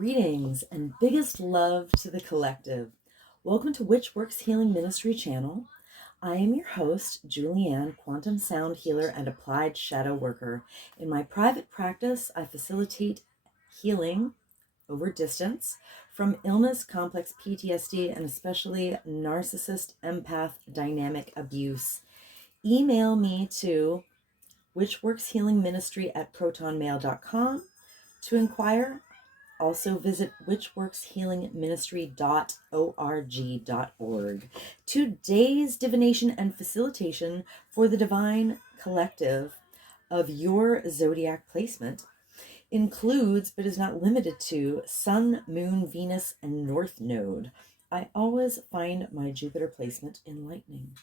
Greetings and biggest love to the collective. Welcome to Witch Works Healing Ministry channel. I am your host, Julianne, quantum sound healer and applied shadow worker. In my private practice, I facilitate healing over distance from illness, complex PTSD, and especially narcissist, empath, dynamic abuse. Email me to witchworkshealingministry@protonmail.com to inquire. Also visit witchworkshealingministry.org. Today's divination and facilitation for the divine collective of your zodiac placement includes, but is not limited to, Sun, Moon, Venus, and North Node. I always find my Jupiter placement enlightening.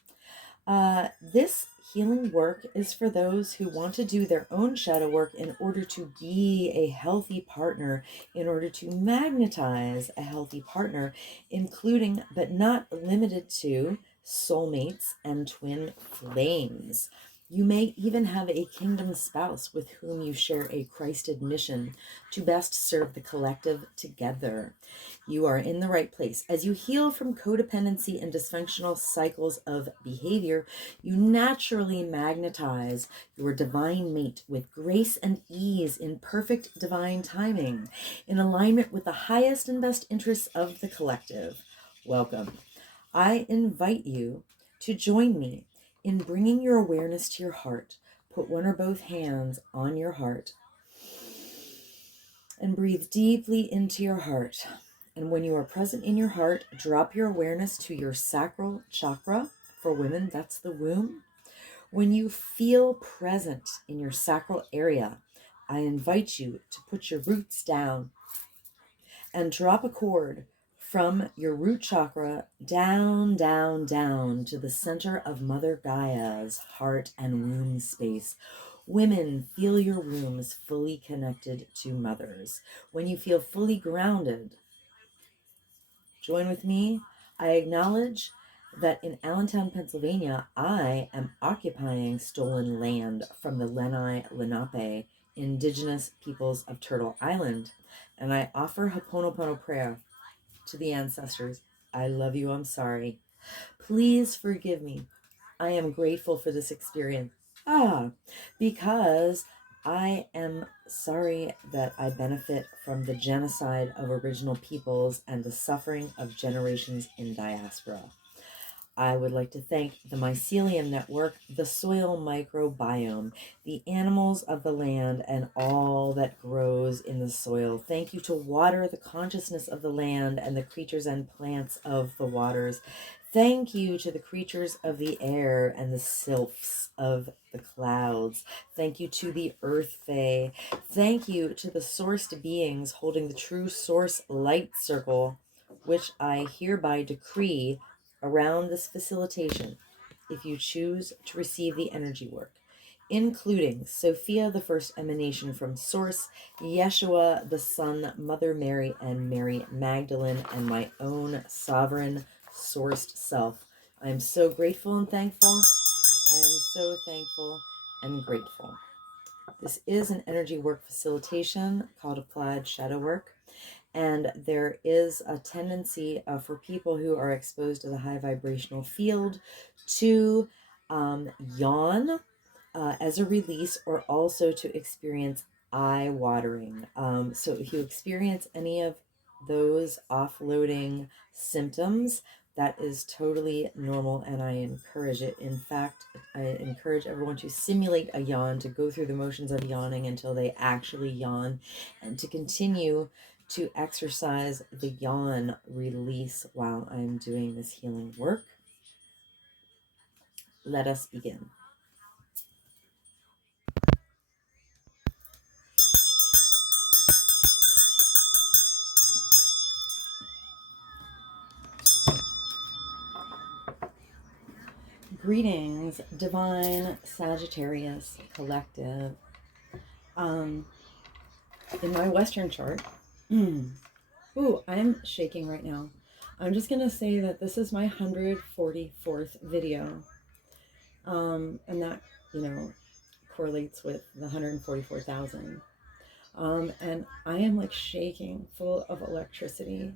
This healing work is for those who want to do their own shadow work in order to be a healthy partner, in order to magnetize a healthy partner, including but not limited to soulmates and twin flames. You may even have a kingdom spouse with whom you share a Christed mission to best serve the collective together. You are in the right place. As you heal from codependency and dysfunctional cycles of behavior, you naturally magnetize your divine mate with grace and ease in perfect divine timing, in alignment with the highest and best interests of the collective. Welcome. I invite you to join me in bringing your awareness to your heart. Put one or both hands on your heart and breathe deeply into your heart. And when you are present in your heart, drop your awareness to your sacral chakra. For women, that's the womb. When you feel present in your sacral area, I invite you to put your roots down and drop a cord from your root chakra down, down, down to the center of Mother Gaia's heart and womb space. Women, feel your wombs fully connected to mothers. When you feel fully grounded, join with me. I acknowledge that in Allentown, Pennsylvania, I am occupying stolen land from the Lenape indigenous peoples of Turtle Island, and I offer Ho'oponopono prayer to the ancestors. I love you. I'm sorry. Please forgive me. I am grateful for this experience. Because I am sorry that I benefit from the genocide of original peoples and the suffering of generations in diaspora. I would like to thank the Mycelium Network, the soil microbiome, the animals of the land, and all that grows in the soil. Thank you to water, the consciousness of the land, and the creatures and plants of the waters. Thank you to the creatures of the air and the sylphs of the clouds. Thank you to the Earth Fae. Thank you to the sourced beings holding the true source light circle, which I hereby decree around this facilitation, if you choose to receive the energy work, including Sophia, the first emanation from Source, Yeshua, the Son, Mother Mary, and Mary Magdalene, and my own sovereign sourced self. I am so grateful and thankful. I am so thankful and grateful. This is an energy work facilitation called Applied Shadow Work. And there is a tendency for people who are exposed to the high vibrational field to yawn as a release, or also to experience eye watering. So if you experience any of those offloading symptoms, that is totally normal, and I encourage it. In fact, I encourage everyone to simulate a yawn, to go through the motions of yawning until they actually yawn, and to continue to exercise the yawn release while I'm doing this healing work. Let us begin. Greetings, divine Sagittarius collective. In my Western chart, I'm shaking right now. I'm just going to say that this is my 144th video. And that, correlates with the 144,000. And I am like shaking, full of electricity.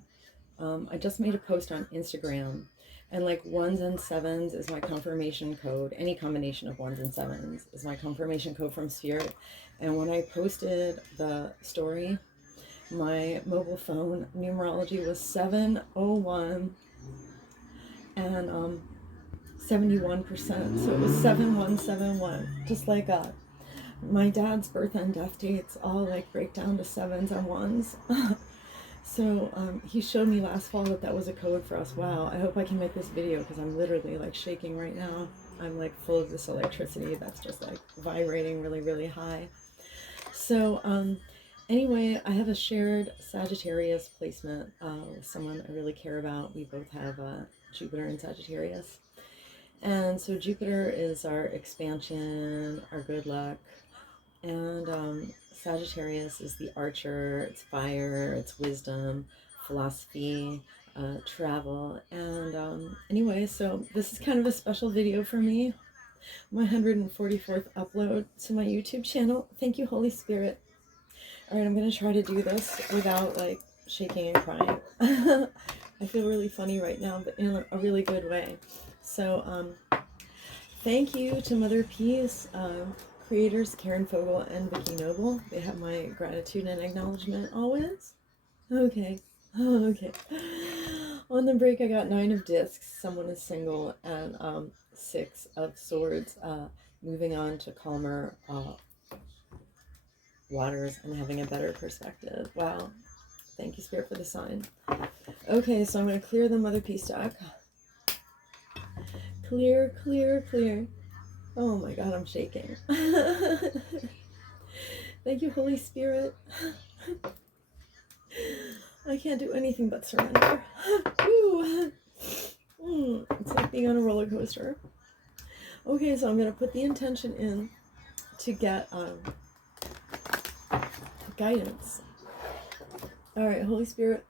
I just made a post on Instagram, and like 1s and 7s is my confirmation code. Any combination of 1s and 7s is my confirmation code from Spirit. And when I posted the story, my mobile phone numerology was 701 and 71%. So it was 7171, just like my dad's birth and death dates all like break down to 7s and 1s. So he showed me last fall that was a code for us. Wow, I hope I can make this video because I'm literally like shaking right now. I'm like full of this electricity that's just like vibrating really, really high. So anyway, I have a shared Sagittarius placement with someone I really care about. We both have Jupiter in Sagittarius. And so Jupiter is our expansion, our good luck, and Sagittarius is the archer, it's fire, it's wisdom, philosophy, travel. And anyway, so this is kind of a special video for me, my 144th upload to my YouTube channel. Thank you, Holy Spirit. All right, I'm going to try to do this without like shaking and crying. I feel really funny right now, but in a really good way. So thank you to Mother Peace, creators Karen Fogel and Vicky Noble. They have my gratitude and acknowledgement always. Okay. Okay. On the break, I got 9 of discs. Someone is single, and 6 of swords. Moving on to calmer waters and having a better perspective. Wow. Thank you, Spirit, for the sign. Okay, so I'm going to clear the Mother Peace deck. Clear, clear, clear. Oh my God, I'm shaking. Thank you, Holy Spirit. I can't do anything but surrender. It's like being on a roller coaster. Okay, so I'm going to put the intention in to get guidance. All right, Holy Spirit,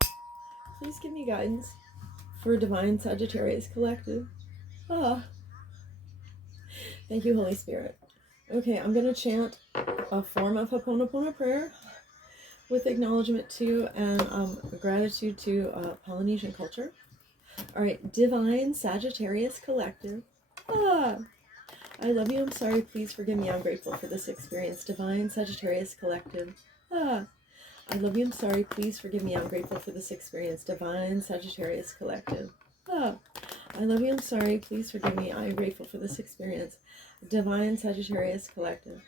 please give me guidance for Divine Sagittarius Collective. Thank you, Holy Spirit. Okay, I'm going to chant a form of Ho'oponopono prayer with acknowledgement to and gratitude to Polynesian culture. All right, Divine Sagittarius Collective. I love you, I'm sorry, please forgive me, I'm grateful for this experience. Divine Sagittarius Collective. I love you, I'm sorry, please forgive me, I'm grateful for this experience. Divine Sagittarius Collective. I love you, I'm sorry, please forgive me, I am grateful for this experience. Divine Sagittarius Collective.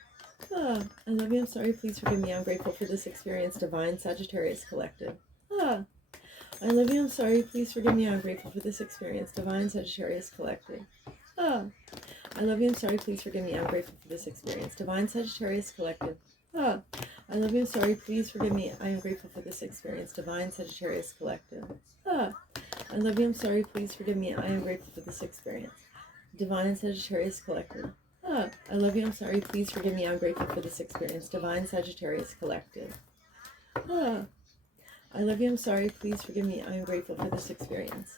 I love you, I'm sorry, please forgive me, I'm grateful for this experience. Divine Sagittarius Collective. I love you, I'm sorry, please forgive me, I'm grateful for this experience. Divine Sagittarius Collective. I love you, I'm sorry, please forgive me, I'm grateful for this experience. Divine Sagittarius Collective. I love you, I'm sorry, please forgive me, I am grateful for this experience. Divine Sagittarius Collective. I love you, I'm sorry, please forgive me, I am grateful for this experience. Divine Sagittarius Collective. I love you, I'm sorry, please forgive me, I'm grateful for this experience. Divine Sagittarius Collective. I love you, I'm sorry, please forgive me, I am grateful for this experience.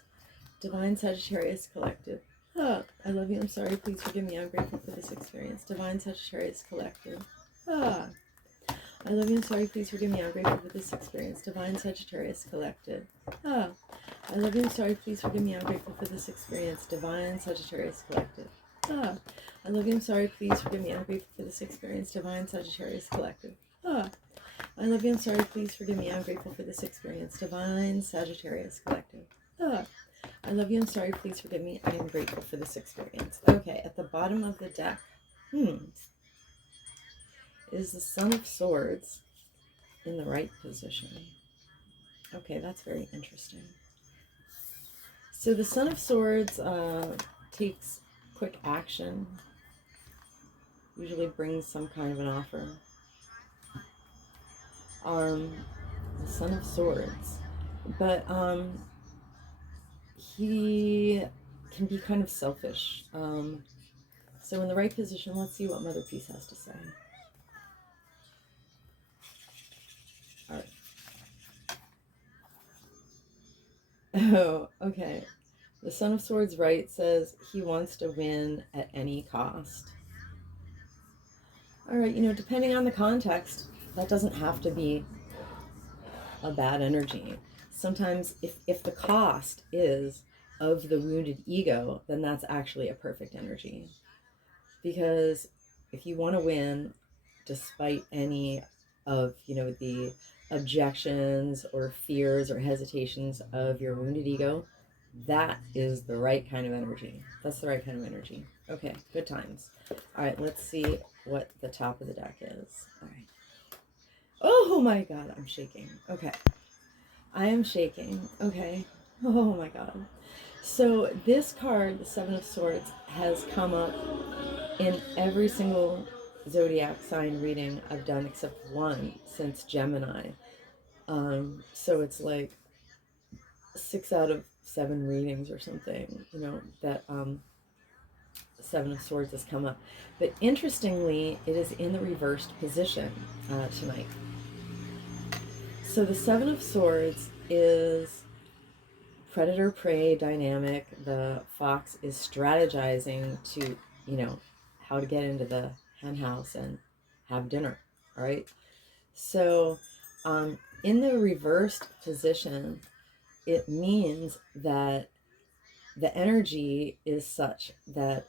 Divine Sagittarius Collective. I love you, I'm sorry, please forgive me, I'm grateful for this experience. Divine Sagittarius Collective. I love you, I'm sorry, please forgive me, I'm grateful for this experience. Divine Sagittarius Collective. I love you, I'm sorry, please forgive me, I'm grateful for this experience. Divine Sagittarius Collective. I love you, I'm sorry, please forgive me, I'm grateful for this experience. Divine Sagittarius Collective. I love you, I'm sorry, please forgive me, I'm grateful for this experience. Divine Sagittarius Collective. I love you, I'm sorry, please forgive me, I am grateful for this experience. Okay, at the bottom of the deck, is the Son of Swords in the right position. Okay, that's very interesting. So the Son of Swords takes quick action, usually brings some kind of an offer. The Son of Swords, but he can be kind of selfish. So in the right position, let's see what Mother Peace has to say. All right. Oh, okay. The Son of Swords right says he wants to win at any cost. All right, depending on the context, that doesn't have to be a bad energy. Sometimes if the cost is of the wounded ego, then that's actually a perfect energy. Because if you want to win despite any of, the objections or fears or hesitations of your wounded ego, that is the right kind of energy. That's the right kind of energy. Okay, good times. All right, let's see what the top of the deck is. All right. Oh my God, I'm shaking. Okay. I am shaking. Okay. Oh my God. So this card, the Seven of Swords, has come up in every single zodiac sign reading I've done except one since Gemini. So it's like 6 out of 7 readings or something, that Seven of Swords has come up. But interestingly, it is in the reversed position tonight. So the Seven of Swords is predator-prey dynamic. The fox is strategizing to, how to get into the hen house and have dinner. All right. So in the reversed position, it means that the energy is such that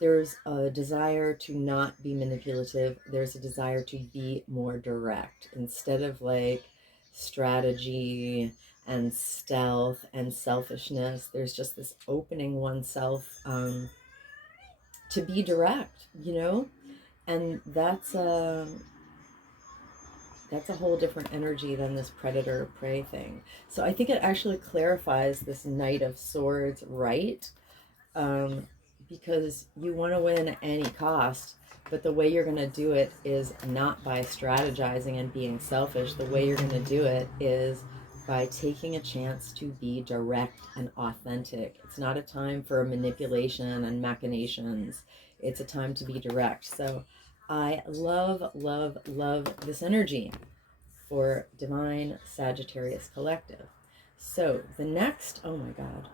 there's a desire to not be manipulative. There's a desire to be more direct instead of like strategy and stealth and selfishness. There's just this opening oneself to be direct, and that's a whole different energy than this predator prey thing. So I think it actually clarifies this Knight of Swords, right? Because you want to win at any cost, but the way you're going to do it is not by strategizing and being selfish. The way you're going to do it is by taking a chance to be direct and authentic. It's not a time for manipulation and machinations. It's a time to be direct. So I love, love, love this energy for Divine Sagittarius Collective. So the next, oh my God,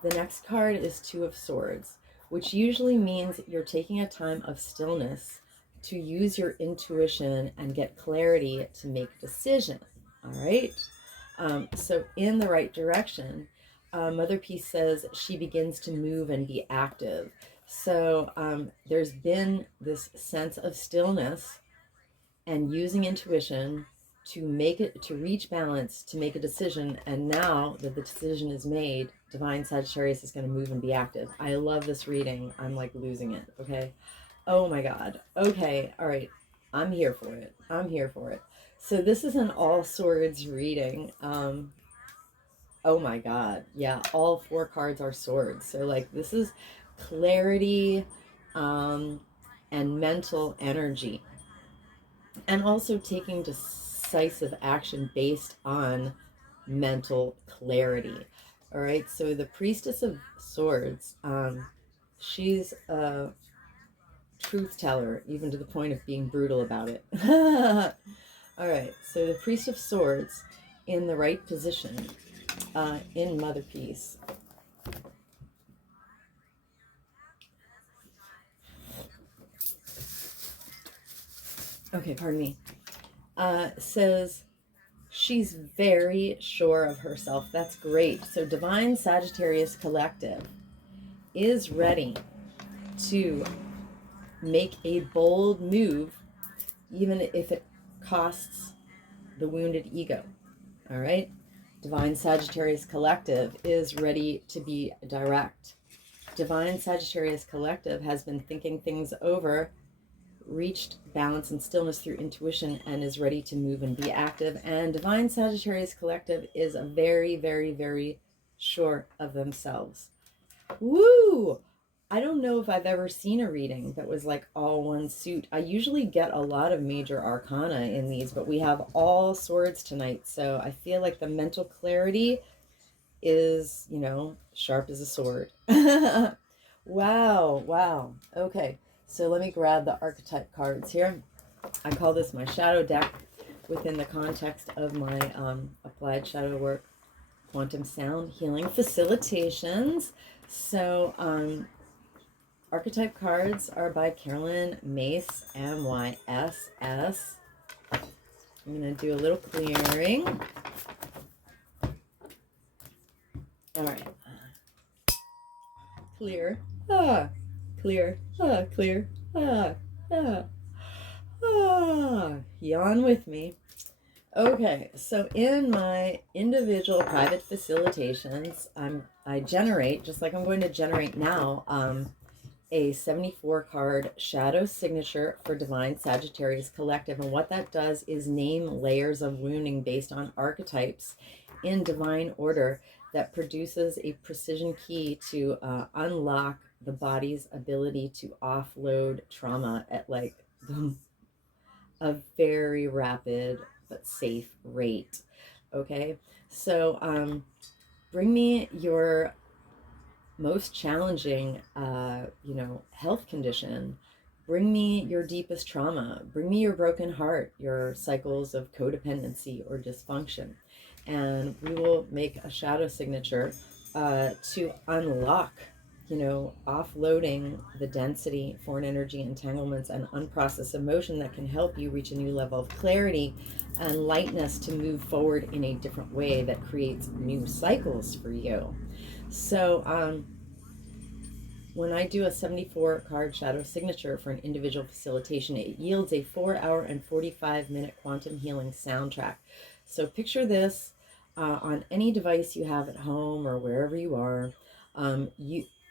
the next card is Two of Swords, which usually means you're taking a time of stillness to use your intuition and get clarity to make a decision. All right. So in the right direction, Mother Peace says she begins to move and be active. So there's been this sense of stillness and using intuition to reach balance, to make a decision. And now that the decision is made, Divine Sagittarius is going to move and be active. I love this reading. I'm like losing it. Okay. Oh my God. Okay. All right. I'm here for it. I'm here for it. So this is an all swords reading. Oh my God. Yeah. All 4 cards are swords. So like this is clarity, and mental energy, and also taking decisive action based on mental clarity. All right, so the Priestess of Swords, she's a truth teller, even to the point of being brutal about it. All right, so the Priest of Swords in the right position in Mother Peace. Okay, pardon me. Says she's very sure of herself. That's great. So Divine Sagittarius Collective is ready to make a bold move, even if it costs the wounded ego. All right? Divine Sagittarius Collective is ready to be direct. Divine Sagittarius Collective has been thinking things over, reached balance and stillness through intuition, and is ready to move and be active. And Divine Sagittarius Collective is very, very, very sure of themselves. Woo! I don't know if I've ever seen a reading that was like all one suit. I usually get a lot of major arcana in these, but we have all swords tonight. So I feel like the mental clarity is, sharp as a sword. Wow, wow. Okay, so let me grab the archetype cards here. I call this my shadow deck within the context of my applied shadow work, quantum sound healing facilitations. So Archetype cards are by Carolyn Mace, M-Y-S-S. I'm going to do a little clearing. All right. Clear. Ah. Clear. Ah. Clear. Ah. Ah. Ah. Yawn with me. Okay, so in my individual private facilitations, I generate, just like I'm going to generate now, a 74 card shadow signature for Divine Sagittarius Collective. And what that does is name layers of wounding based on archetypes in divine order that produces a precision key to unlock the body's ability to offload trauma at like a very rapid but safe rate. Okay, so bring me your most challenging, health condition. Bring me your deepest trauma. Bring me your broken heart, your cycles of codependency or dysfunction. And we will make a shadow signature to unlock, offloading the density, foreign energy, entanglements, and unprocessed emotion that can help you reach a new level of clarity and lightness to move forward in a different way that creates new cycles for you. So when I do a 74 card shadow signature for an individual facilitation, it yields a 4-hour and 45-minute quantum healing soundtrack. So picture this on any device you have at home or wherever you are.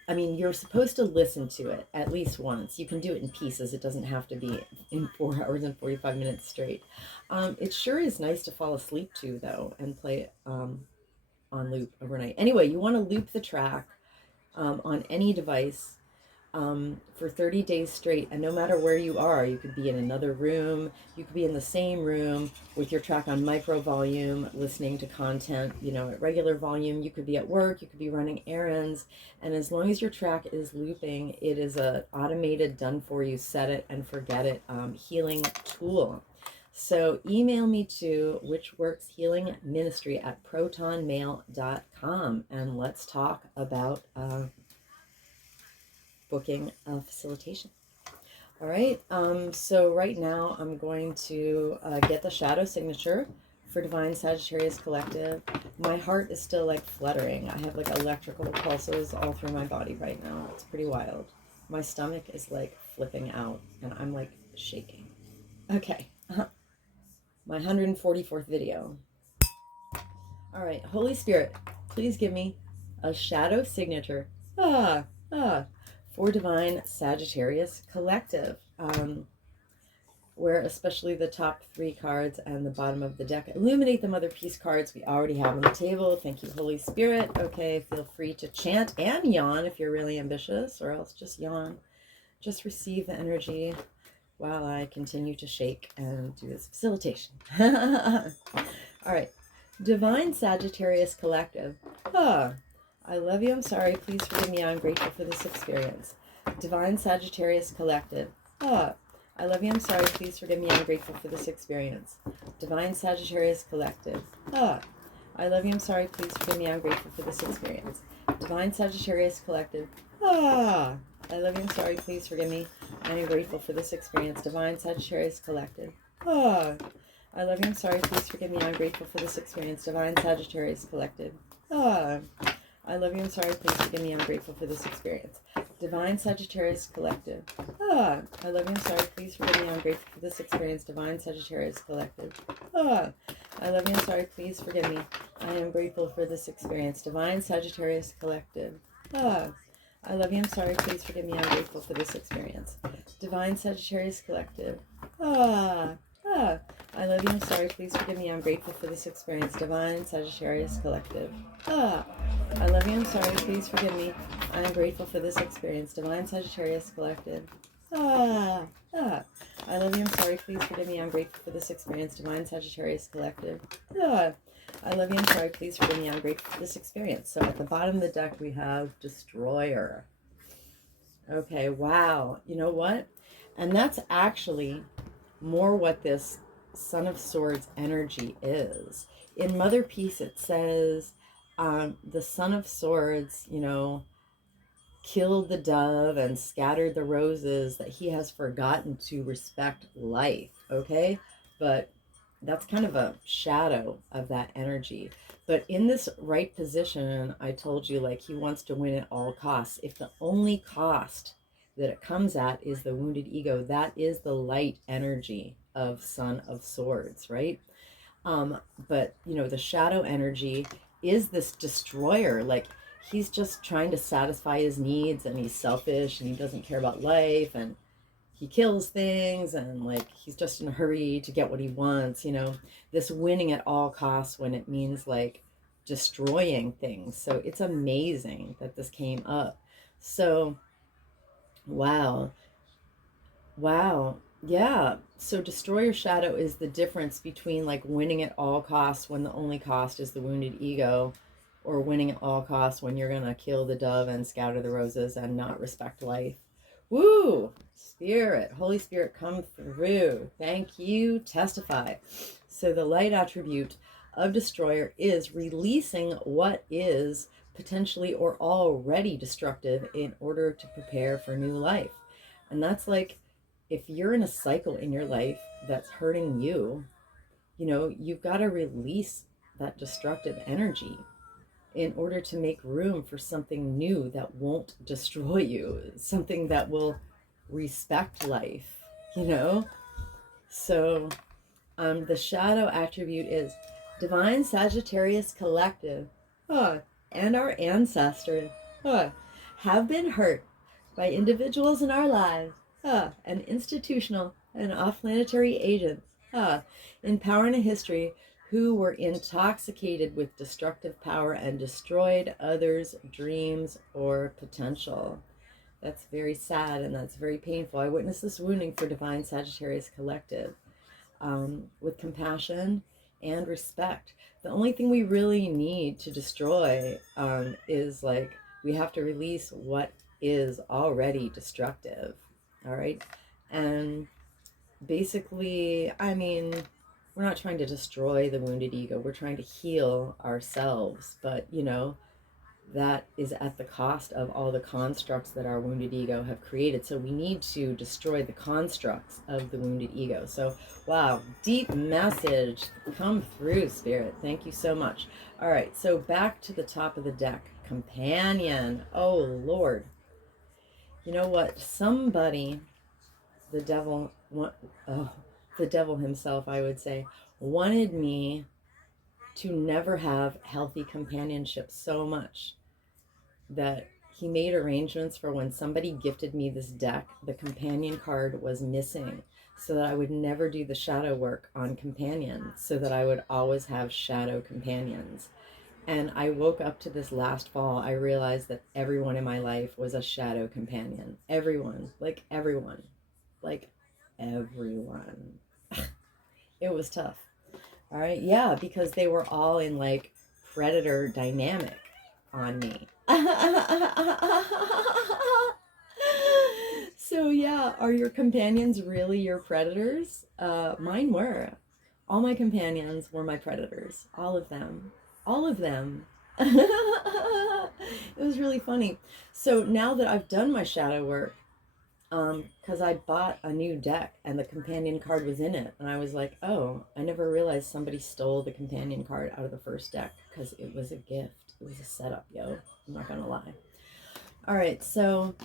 You're supposed to listen to it at least once. You can do it in pieces. It doesn't have to be in 4 hours and 45 minutes straight. It sure is nice to fall asleep to, though, and play it on loop overnight. Anyway, you want to loop the track on any device for 30 days straight. And no matter where you are, you could be in another room, you could be in the same room with your track on micro volume, listening to content, at regular volume. You could be at work, you could be running errands. And as long as your track is looping, it is a automated, done for you, set it and forget it healing tool. So email me to witchworkshealingministry@protonmail.com and let's talk about booking a facilitation. All right, so right now I'm going to get the shadow signature for Divine Sagittarius Collective. My heart is still like fluttering. I have like electrical pulses all through my body right now. It's pretty wild. My stomach is like flipping out and I'm like shaking. Okay, my 144th video. All right, Holy Spirit, please give me a shadow signature for Divine Sagittarius Collective, where especially the top 3 cards and the bottom of the deck illuminate the Mother Peace cards we already have on the table. Thank you, Holy Spirit. Okay, feel free to chant and yawn if you're really ambitious, or else just yawn. Just receive the energy while I continue to shake and do this facilitation. All right. Divine Sagittarius Collective. I love you, I'm sorry, please forgive me, I'm grateful for this experience. Divine Sagittarius Collective. I love you, I'm sorry, please forgive me, I'm grateful for this experience. Divine Sagittarius Collective. I love you, I'm sorry, please forgive me, I'm grateful for this experience. Divine Sagittarius Collective. I love you, I'm sorry, please forgive me, I am grateful for this experience. Divine Sagittarius Collective. I love you, I'm sorry, please forgive me, I'm grateful for this experience. Divine Sagittarius Collective. I love you, I'm sorry, please forgive me, I'm grateful for this experience. Divine Sagittarius Collective. I love you, I'm sorry, please forgive me, I'm grateful for this experience. Divine Sagittarius Collective. I love you, I'm sorry, please forgive me, I am grateful for this experience. Divine Sagittarius Collective. I love you, I'm sorry, please forgive me, I'm grateful for this experience. Divine Sagittarius Collective. I love you, I'm sorry, please forgive me, I'm grateful for this experience. Divine Sagittarius Collective. I love you, I'm sorry, please forgive me, I am grateful for this experience. Divine Sagittarius Collective. I love you, I'm sorry, please forgive me, I'm grateful for this experience. Divine Sagittarius Collective. I love you, I'm sorry, please forgive me, I'm grateful for this experience. So at the bottom of the deck we have Destroyer. Okay, wow. You know what? And that's actually more what this Son of Swords energy is. In Mother Peace it says the Son of Swords, killed the dove and scattered the roses, that he has forgotten to respect life, okay? But that's kind of a shadow of that energy. But in this right position, I told you, like, he wants to win at all costs. If the only cost that it comes at is the wounded ego, that is the light energy of Son of Swords, right? But you know, the shadow energy is this destroyer. Like, he's just trying to satisfy his needs, and he's selfish, and he doesn't care about life, and he kills things, and like, he's just in a hurry to get what he wants, you know, this winning at all costs, when it means like destroying things. So it's amazing that this came up. So wow. Wow. Yeah. So destroyer shadow is the difference between like winning at all costs, when the only cost is the wounded ego, or winning at all costs when you're going to kill the dove and scatter the roses and not respect life. Woo! Spirit, Holy Spirit, come through. Thank you. Testify. So the light attribute of destroyer is releasing what is potentially or already destructive in order to prepare for new life. And that's like, if you're in a cycle in your life that's hurting you, you know, you've got to release that destructive energy in order to make room for something new that won't destroy you, something that will respect life, you know? So the shadow attribute is divine Sagittarius collective, and our ancestors have been hurt by individuals in our lives, and institutional and off-planetary agents in power and history, who were intoxicated with destructive power and destroyed others' dreams or potential. That's very sad, and that's very painful. I witnessed this wounding for divine Sagittarius collective, with compassion and respect. The only thing we really need to destroy is like, we have to release what is already destructive. All right. And basically, I mean, we're not trying to destroy the wounded ego, we're trying to heal ourselves. But, you know, that is at the cost of all the constructs that our wounded ego have created. So we need to destroy the constructs of the wounded ego. So, wow, deep message. Come through, Spirit. Thank you so much. All right, so back to the top of the deck. Companion. Oh, Lord. You know what? Somebody, the devil, the devil himself, I would say, wanted me to never have healthy companionship so much that he made arrangements for, when somebody gifted me this deck, the companion card was missing, so that I would never do the shadow work on companion, so that I would always have shadow companions. And I woke up to this last fall. I realized that everyone in my life was a shadow companion. Everyone, like everyone, like everyone. It was tough. All right. Yeah, because they were all in like predator dynamic on me. So yeah, are your companions really your predators? Mine were. All my companions were my predators. All of them. All of them. It was really funny. So now that I've done my shadow work, because I bought a new deck and the companion card was in it, and I was like, oh, I never realized somebody stole the companion card out of the first deck, because it was a gift. It was a setup, yo. I'm not gonna lie. All right, so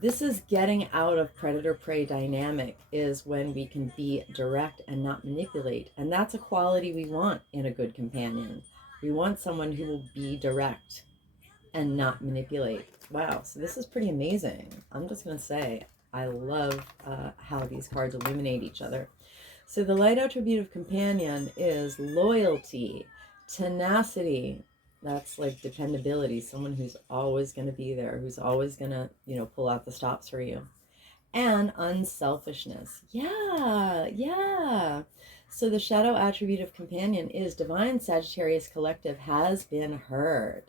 this is getting out of predator-prey dynamic, is when we can be direct and not manipulate. And that's a quality we want in a good companion. We want someone who will be direct and not manipulate. Wow, so this is pretty amazing. I'm just gonna say, I love how these cards illuminate each other. So the light attribute of companion is loyalty, tenacity. That's like dependability, someone who's always going to be there, who's always going to, you know, pull out the stops for you. And unselfishness. Yeah, yeah. So the shadow attribute of companion is divine Sagittarius collective has been hurt.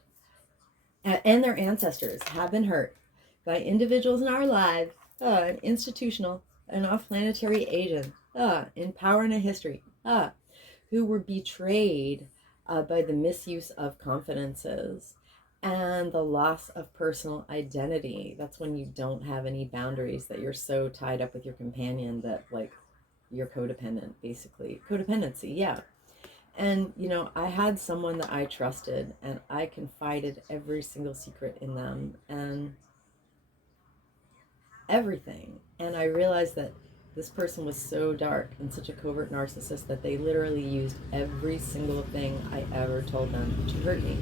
And their ancestors have been hurt by individuals in our lives, an institutional and off-planetary agent, in power and in history, who were betrayed by the misuse of confidences. and the loss of personal identity. That's when you don't have any boundaries, that you're so tied up with your companion that like you're codependent, basically. Codependency, yeah. And I had someone that I trusted, and I confided every single secret in them and everything. And I realized that this person was so dark and such a covert narcissist that they literally used every single thing I ever told them to hurt me.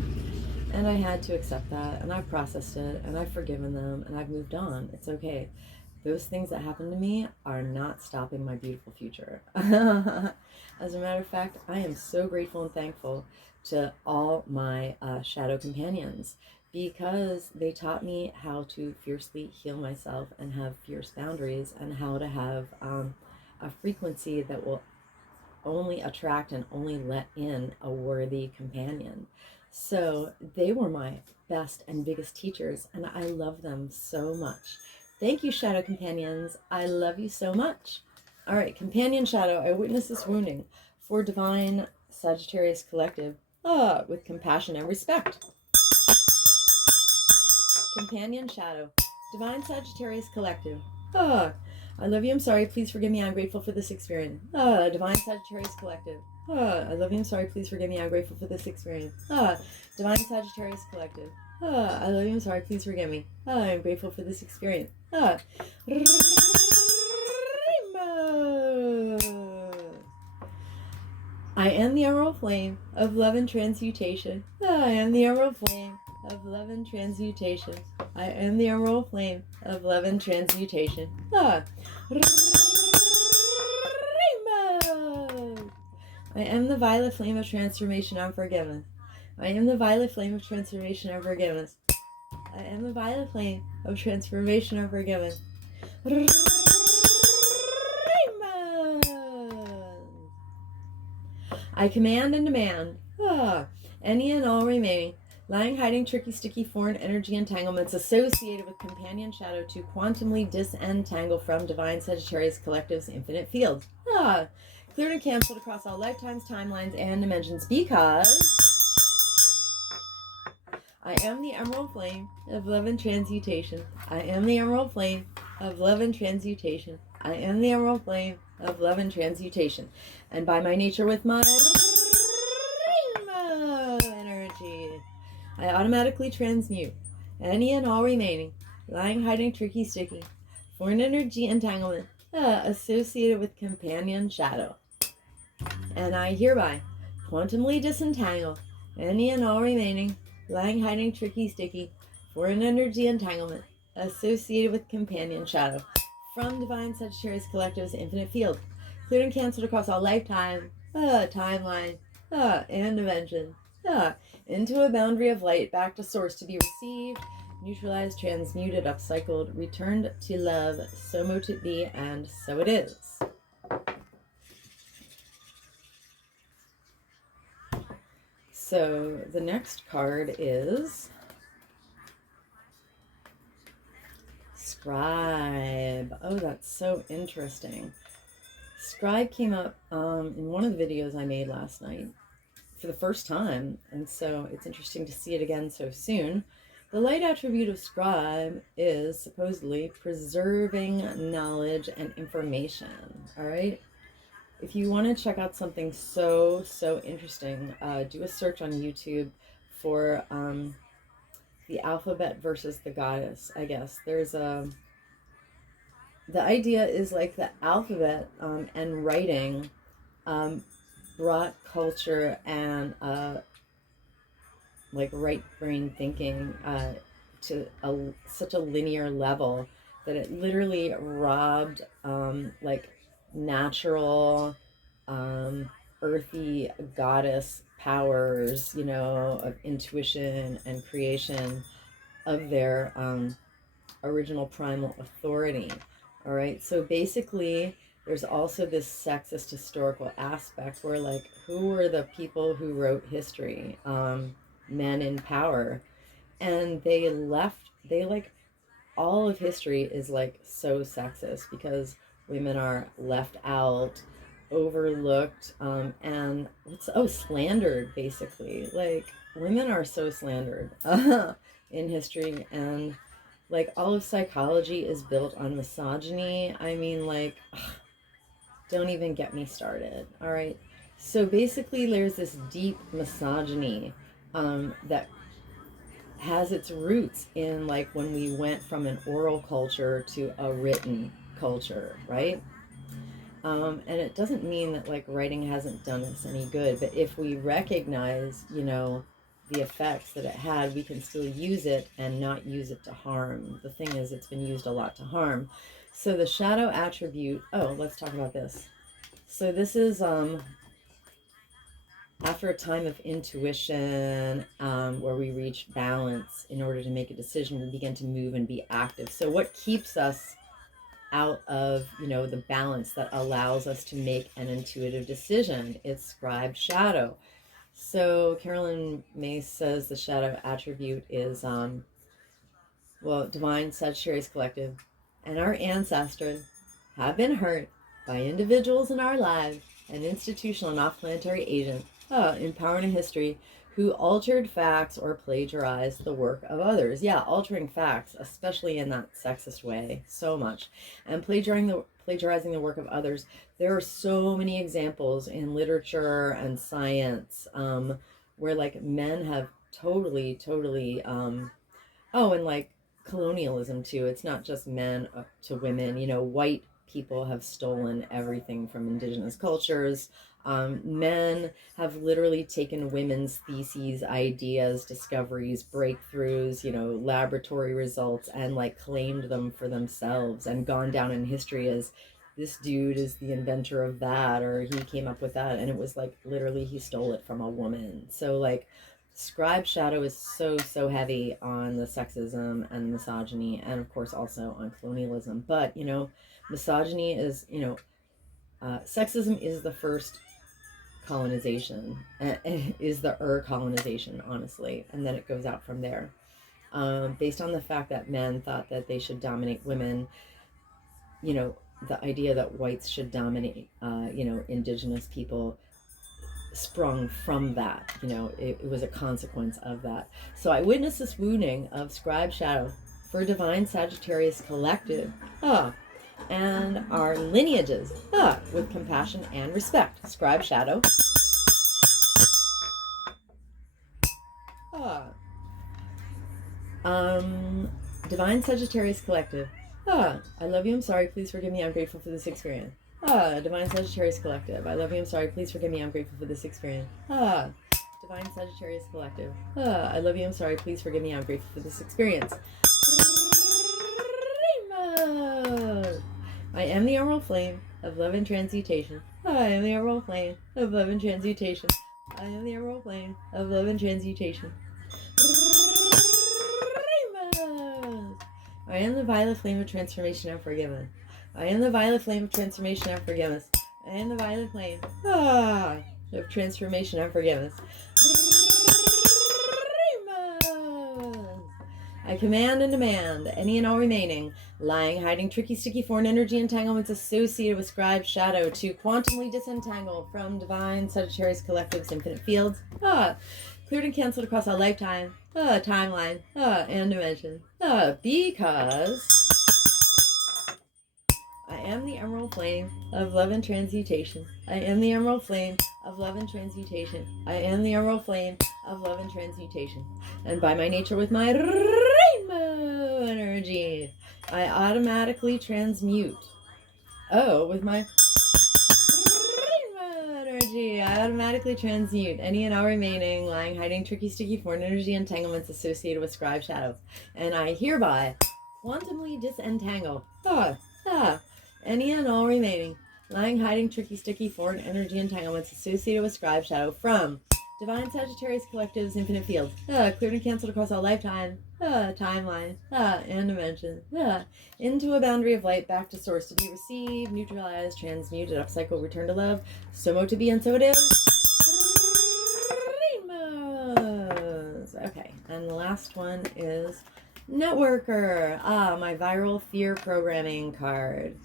And I had to accept that, and I've processed it, and I've forgiven them, and I've moved on. It's okay. Those things that happened to me are not stopping my beautiful future. As a matter of fact, I am so grateful and thankful to all my shadow companions, because they taught me how to fiercely heal myself and have fierce boundaries, and how to have a frequency that will only attract and only let in a worthy companion. So they were my best and biggest teachers, and I love them so much. Thank you, shadow companions. I love you so much. All right, companion shadow, I witness this wounding for divine Sagittarius collective, with compassion and respect. Companion shadow, divine Sagittarius collective. I love you, I'm sorry, please forgive me, I'm grateful for this experience. Divine Sagittarius collective. I love you, I'm sorry, please forgive me, I'm grateful for this experience. Divine Sagittarius collective. I love you, I'm sorry, please forgive me. I'm grateful for this experience. I am the emerald flame of love and transmutation. I am the emerald flame of love and transmutation. I am the emerald flame of love and transmutation. Rainbow! I am the violet flame of transformation and forgiveness. I am the violet flame of transformation and forgiveness. I am the violet flame of transformation and forgiveness. Rainbow! I command and demand any and all remaining lying, hiding, tricky, sticky, foreign energy entanglements associated with companion shadow to quantumly disentangle from divine Sagittarius collective's infinite field. Cleared and canceled across all lifetimes, timelines, and dimensions, because I am the emerald flame of love and transmutation. I am the emerald flame of love and transmutation. I am the emerald flame of love and transmutation. And by my nature with my rainbow energy, I automatically transmute any and all remaining lying, hiding, tricky, sticky, foreign energy entanglement associated with companion shadow. And I hereby quantumly disentangle any and all remaining lying, hiding, tricky, sticky, foreign energy entanglement associated with companion shadow from divine Sagittarius collective's infinite field, cleared and canceled across all lifetime, timeline, and dimension, into a boundary of light, back to source, to be received, neutralized, transmuted, upcycled, returned to love. So mote it be, and so it is. So the next card is Scribe. Oh, that's so interesting. Scribe came up in one of the videos I made last night for the first time, and so it's interesting to see it again so soon. The light attribute of Scribe is supposedly preserving knowledge and information. All right. If you want to check out something so interesting, do a search on YouTube for the alphabet versus the goddess. I guess there's the idea is like the alphabet and writing brought culture and like right brain thinking to such a linear level that it literally robbed like natural earthy goddess powers, of intuition and creation, of their original primal authority. All right, so basically there's also this sexist historical aspect where, like, who were the people who wrote history? Men in power. And they like, all of history is like so sexist because women are left out overlooked, and slandered, basically. Like, women are so slandered in history, and like all of psychology is built on misogyny. I mean, like, don't even get me started. All right. So basically, there's this deep misogyny that has its roots in like when we went from an oral culture to a written culture, right? And it doesn't mean that like writing hasn't done us any good, but if we recognize, the effects that it had, we can still use it and not use it to harm. The thing is, it's been used a lot to harm. So the shadow attribute, let's talk about this. So this is after a time of intuition, where we reach balance in order to make a decision, we begin to move and be active. So what keeps us out of, the balance that allows us to make an intuitive decision? It's scribe shadow. So Carolyn Mace says the shadow attribute is, divine Sagittarius collective and our ancestors have been hurt by individuals in our lives and institutional and off-planetary agents in power and history who altered facts or plagiarized the work of others. Yeah, altering facts, especially in that sexist way, so much. And plagiarizing the work of others. There are so many examples in literature and science where like men have totally, and like colonialism too. It's not just men to women. White people have stolen everything from indigenous cultures. Men have literally taken women's theses, ideas, discoveries, breakthroughs, laboratory results, and like claimed them for themselves and gone down in history as this dude is the inventor of that, or he came up with that. And it was like literally he stole it from a woman. So like scribe shadow is so heavy on the sexism and misogyny, and of course also on colonialism. But misogyny is, sexism is the first colonization, is the colonization, honestly, and then it goes out from there, based on the fact that men thought that they should dominate women. The idea that whites should dominate indigenous people sprung from that. It was a consequence of that. So I witnessed this wounding of scribe shadow for divine Sagittarius collective and our lineages with compassion and respect. Scribe shadow divine Sagittarius collective. I love you, I'm sorry, please forgive me, I'm grateful for this experience. Divine Sagittarius collective. I love you, I'm sorry, please forgive me, I'm grateful for this experience. Divine Sagittarius collective. I love you, I'm sorry, please forgive me, I'm grateful for this experience. I am the emerald flame of love and transmutation. I am the emerald flame of love and transmutation. I am the emerald flame of love and transmutation. I am the violet flame of transformation and forgiveness. I am the violet flame of transformation and forgiveness. I am the violet flame of transformation and forgiveness. I command and demand any and all remaining lying, hiding, tricky, sticky, foreign energy entanglements associated with scribe shadow to quantumly disentangle from divine Sagittarius collective's infinite fields. Cleared and canceled across our lifetime, timeline, and dimension. Because I am the emerald flame of love and transmutation. I am the emerald flame of love and transmutation. I am the emerald flame of love and transmutation. And by my nature with my rainbow energy, I automatically transmute. With my energy, I automatically transmute any and all remaining lying, hiding, tricky, sticky, foreign energy entanglements associated with scribe shadow. And I hereby quantumly disentangle any and all remaining lying, hiding, tricky, sticky, foreign energy entanglements associated with scribe shadow from divine Sagittarius collective's infinite field, cleared and canceled across all lifetime, timeline, and dimension, into a boundary of light, back to source, to be received, neutralized, transmuted, upcycle, return to love, so mo to be, and so it is. Rainbows. Okay, and the last one is Networker. My viral fear programming card.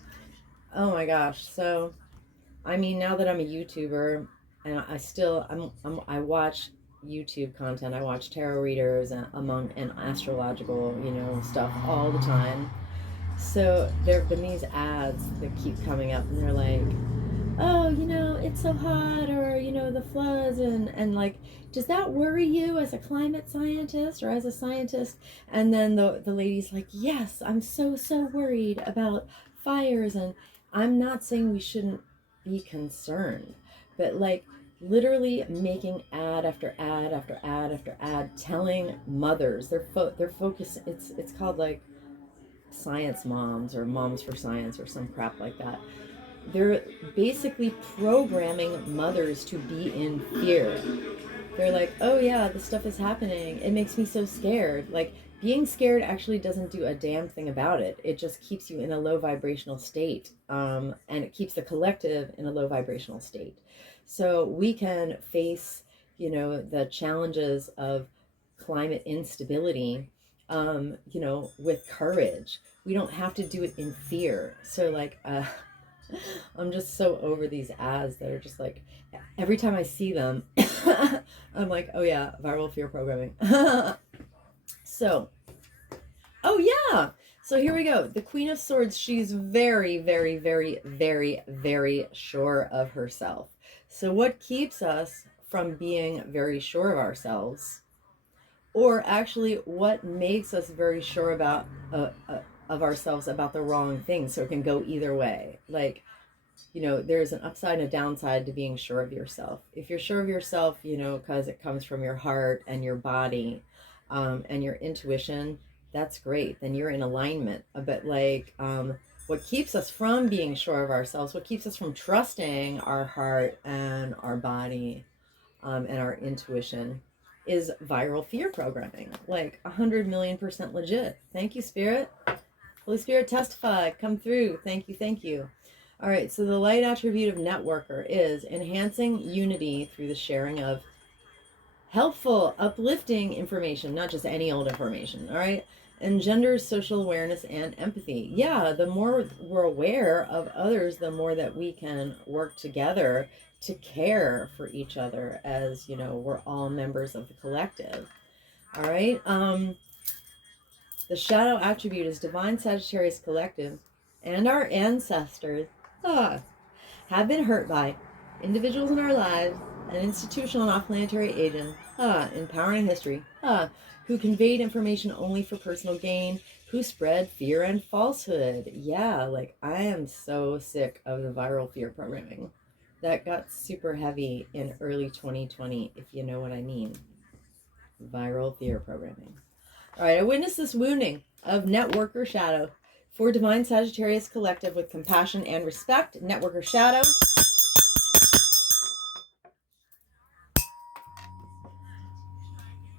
Oh my gosh, so I mean, now that I'm a YouTuber, and I still I watch YouTube content. I watch tarot readers and astrological, stuff all the time. So there have been these ads that keep coming up, and they're like, oh, it's so hot, or the floods, and like, does that worry you as a climate scientist or as a scientist? And then the lady's like, yes, I'm so worried about fires. And I'm not saying we shouldn't be concerned, but like, literally making ad after ad after ad after ad, telling mothers, their focus, it's called like science moms or moms for science or some crap like that. They're basically programming mothers to be in fear. They're like, oh yeah, this stuff is happening. It makes me so scared. Like, being scared actually doesn't do a damn thing about it. It just keeps you in a low vibrational state. And it keeps the collective in a low vibrational state. So we can face, the challenges of climate instability, with courage. We don't have to do it in fear. So like, I'm just so over these ads that are just like, every time I see them, I'm like, oh yeah, viral fear programming. So, oh yeah. So here we go. The Queen of Swords, she's very, very, very, very, very sure of herself. So what keeps us from being very sure of ourselves, or actually what makes us very sure about of ourselves about the wrong thing? So it can go either way. Like, there's an upside and a downside to being sure of yourself. If you're sure of yourself, because it comes from your heart and your body, and your intuition, that's great. Then you're in alignment. But like, what keeps us from being sure of ourselves, what keeps us from trusting our heart and our body, and our intuition, is viral fear programming. Like 100,000,000% legit. Thank you, Spirit. Holy Spirit, testify. Come through. Thank you. Thank you. All right, so the light attribute of networker is enhancing unity through the sharing of helpful, uplifting information, not just any old information, all right? Engenders social awareness and empathy. Yeah, the more we're aware of others, the more that we can work together to care for each other, as, we're all members of the collective. All right? The shadow attribute is divine Sagittarius collective, and our ancestors have been hurt by individuals in our lives, an institutional and off-planetary agent, empowering history, who conveyed information only for personal gain, who spread fear and falsehood. Yeah, like, I am so sick of the viral fear programming. That got super heavy in early 2020, if you know what I mean. Viral fear programming. All right, I witnessed this wounding of networker shadow for divine Sagittarius collective with compassion and respect. Networker shadow.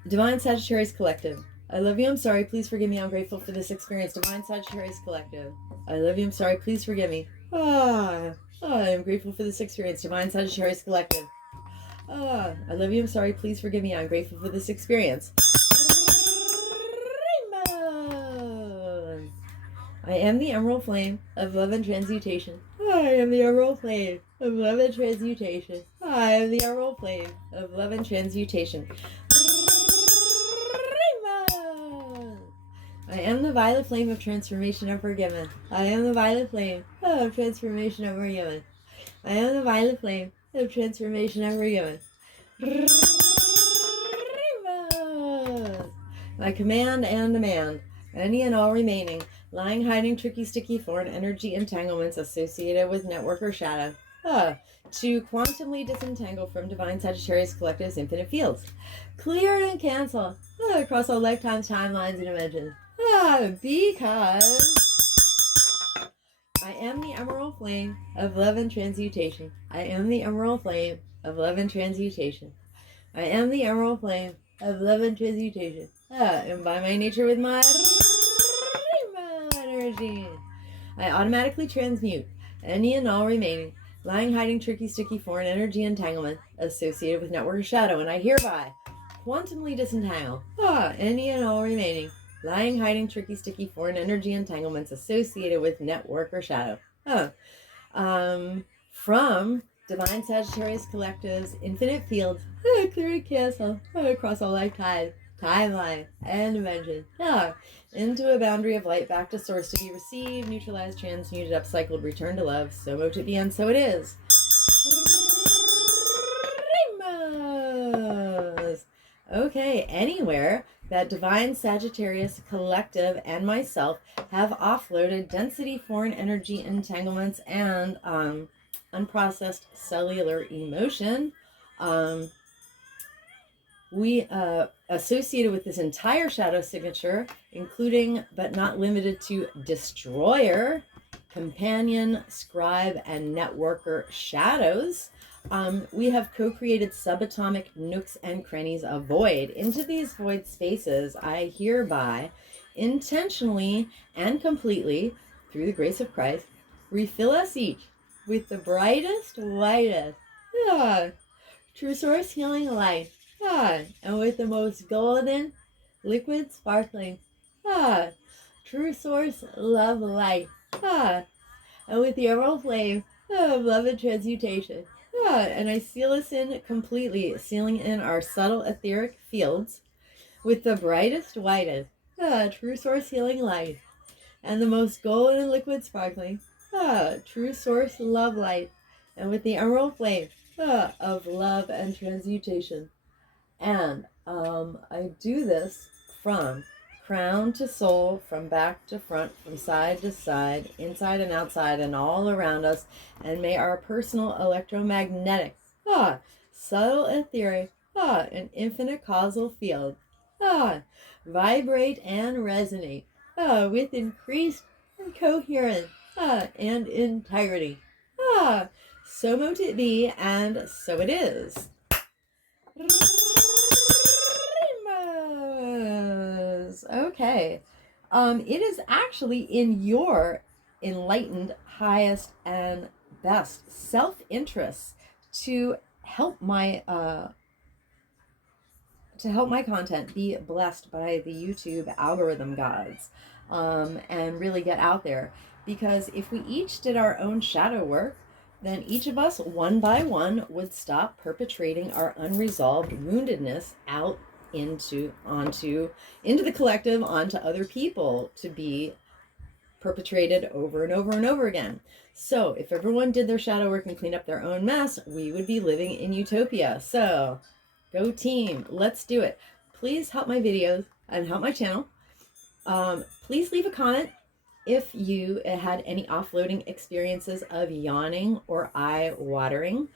Divine Sagittarius collective. I love you, I'm sorry, please forgive me, I'm grateful for this experience. Divine Sagittarius collective. I love you, I'm sorry, please forgive me. I am grateful for this experience. Divine Sagittarius collective. I love you, I'm sorry, please forgive me, I'm grateful for this experience. I am the emerald flame of love and transmutation. I am the emerald flame of love and transmutation. I am the emerald flame of love and transmutation. I am the violet flame of transformation of forgiven. I am the violet flame of transformation of forgiven. I am the violet flame of transformation of forgiven. I command and demand any and all remaining lying, hiding, tricky, sticky, foreign energy entanglements associated with network or shadow to quantumly disentangle from divine Sagittarius collective's infinite fields. Clear and cancel across all lifetimes, timelines, and dimensions. Because I am the emerald flame of love and transmutation. I am the emerald flame of love and transmutation. I am the emerald flame of love and transmutation. And by my nature with my energy, I automatically transmute any and all remaining lying, hiding, tricky, sticky, foreign energy entanglement associated with network or shadow, and I hereby quantumly disentangle any and all remaining lying, hiding, tricky, sticky, foreign energy entanglements associated with network or shadow. from Divine Sagittarius Collective's Infinite Fields, clearing cancel across all lifetime, timeline, and dimension, into a boundary of light back to source to be received, neutralized, transmuted, upcycled, returned to love. So mote it be, and so it is. Okay, anywhere that Divine Sagittarius Collective and myself have offloaded density, foreign energy, entanglements, and unprocessed cellular emotion, we associated with this entire shadow signature, including but not limited to destroyer, companion, scribe, and networker shadows, we have co-created subatomic nooks and crannies of void. Into these void spaces, I hereby, intentionally and completely, through the grace of Christ, refill us each with the brightest, whitest, true source healing light, and with the most golden, liquid, sparkling, true source love light, and with the emerald flame of love and transmutation. And I seal us in completely, sealing in our subtle etheric fields with the brightest, whitest, true source healing light, and the most golden, liquid, sparkling, true source love light, and with the emerald flame of love and transmutation. And I do this from crown to soul, from back to front, from side to side, inside and outside, and all around us. And may our personal electromagnetic, subtle etheric, and infinite causal field vibrate and resonate with increased coherence and integrity. So mote it be, and so it is. Okay. It is actually in your enlightened, highest, and best self-interest to help my content be blessed by the YouTube algorithm gods, and really get out there. Because if we each did our own shadow work, then each of us, one by one, would stop perpetrating our unresolved woundedness out into the collective, onto other people, to be perpetrated over and over and over again. So if everyone did their shadow work and cleaned up their own mess, we would be living in utopia. So go team, let's do it. Please help my videos and help my channel. Please leave a comment if you had any offloading experiences of yawning or eye watering.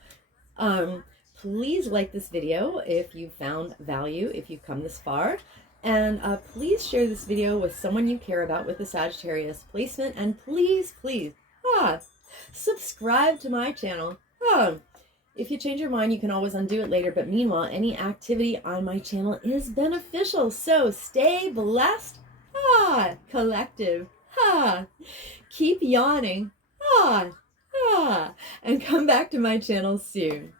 Please like this video if you found value, if you've come this far. And please share this video with someone you care about with the Sagittarius placement. And please, subscribe to my channel. If you change your mind, you can always undo it later. But meanwhile, any activity on my channel is beneficial. So stay blessed, collective. Keep yawning. And come back to my channel soon.